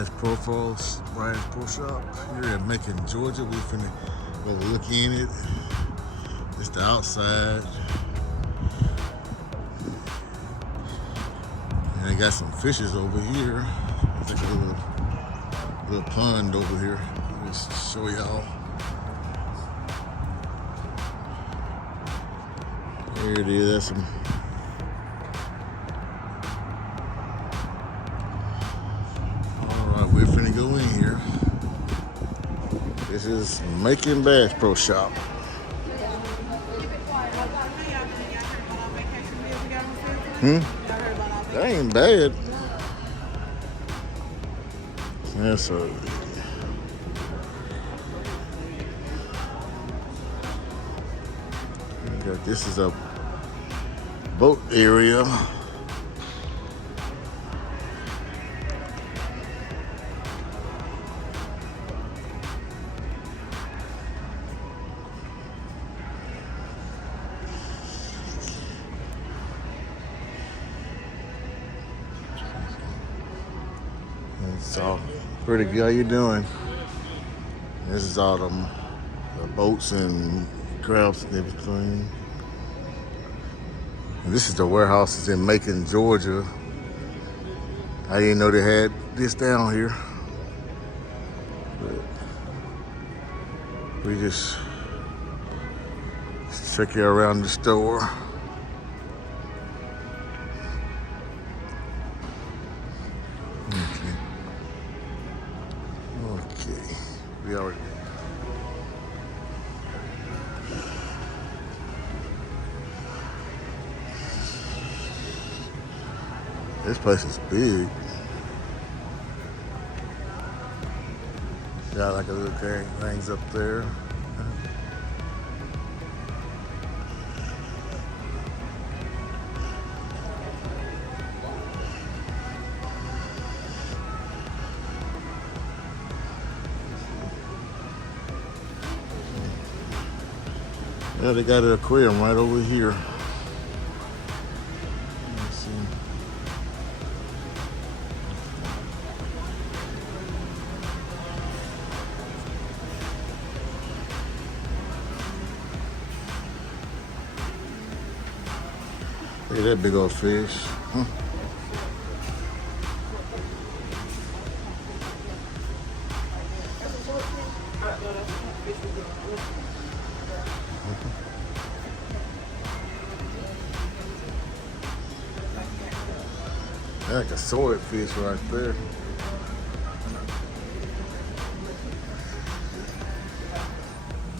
Bass Pro Shop here in Macon, Georgia. We finna go look in it. It's the outside. And they got some fishes over here. It's like a little pond over here. Just show y'all. There it is. That's some. Alright, we're finna go in here. This is Macon Bass Pro Shop. That ain't bad. That's a. This is a boat area. It's all pretty good. How you doing? This is all the boats and crabs and everything. And this is the warehouses in Macon, Georgia. I didn't know they had this down here. But we just check you around the store. Okay. We already. This place is big. Got like a little things up there. Yeah, they got an aquarium right over here. Let's see. Look at that big old fish. Huh. Like a swordfish right there.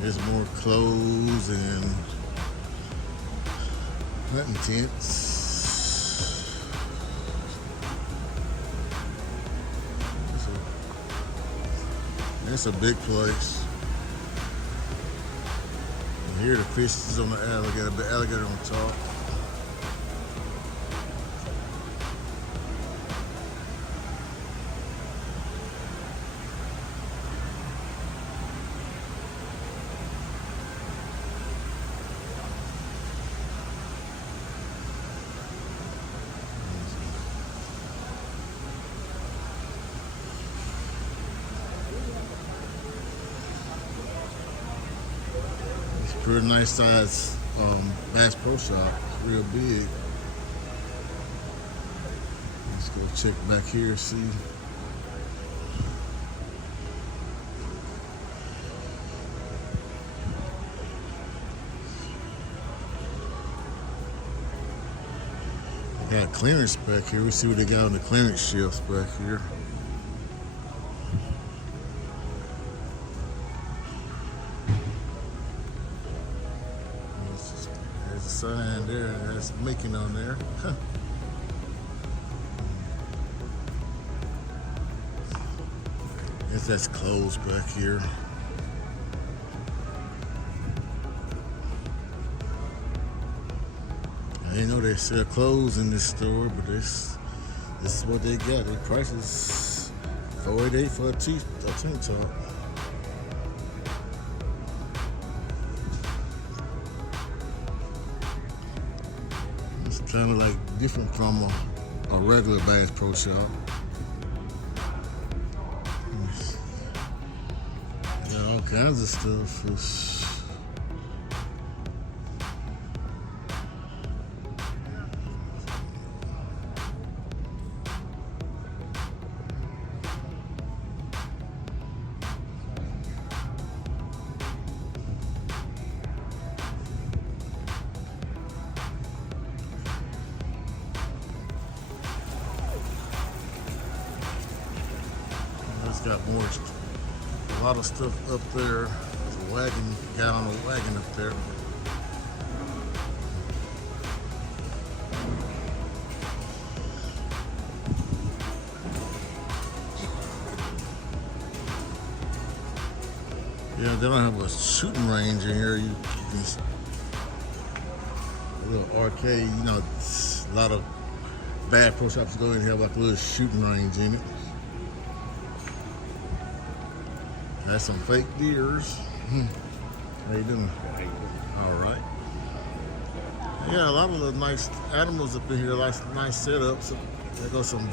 There's more clothes and hunting tents. It's a big place. And here the fish is on the alligator on top. Pretty nice size Bass Pro Shop, real big. Let's go check back here, see. They got clearance back here. We see what they got on the clearance shelves back here. There's a sign there, that's Macon on there. Guess that's closed back here. I didn't know they sell clothes in this store, but this is what they got. Their prices $4.88 for a tank top. It's kind of like different from a regular Bass Pro Shop. kinds of stuff. It's got more, a lot of stuff up there. There's a wagon, guy on a wagon up there. Yeah, they don't have a shooting range in here. You can, a little arcade, you know, a lot of bad pro shops go in and have like a little shooting range in it. That's some fake deers. How you doing? All right. Yeah, a lot of the nice animals up in here, nice setups. There goes some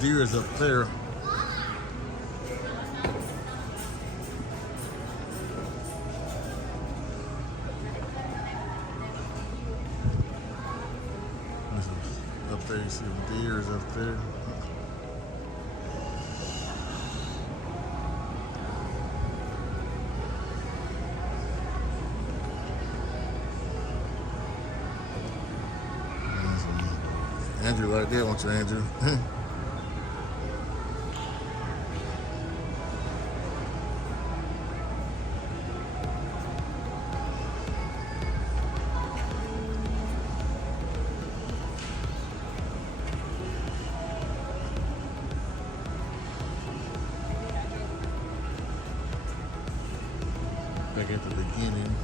deers up there. Up there, you see some deers up there. Andrew like that, won't you, Andrew? Back at the beginning.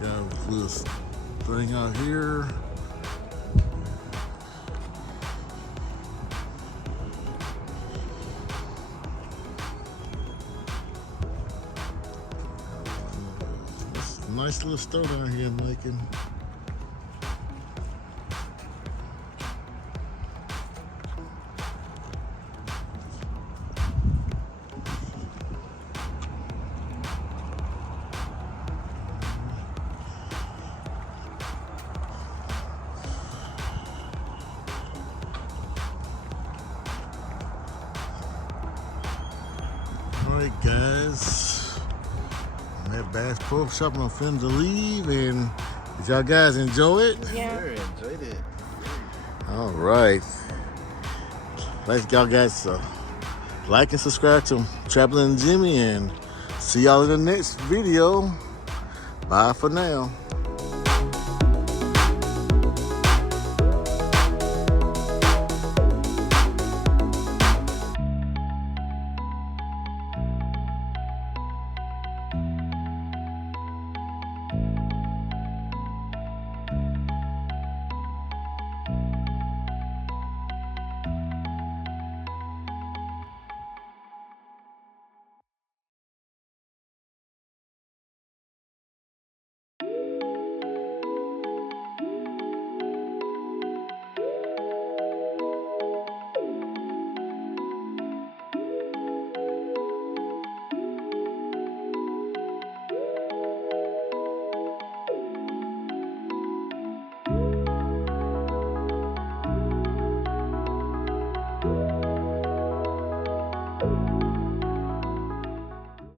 Got a little thing out here. It's a nice little store down here in Macon. Alright guys, I'm at Bass Pro Shop. I'm finna to leave, and did y'all guys enjoy it? Yeah, enjoyed it. Alright. Thanks y'all guys. Like and subscribe to Traveling Jimmy, and see y'all in the next video. Bye for now.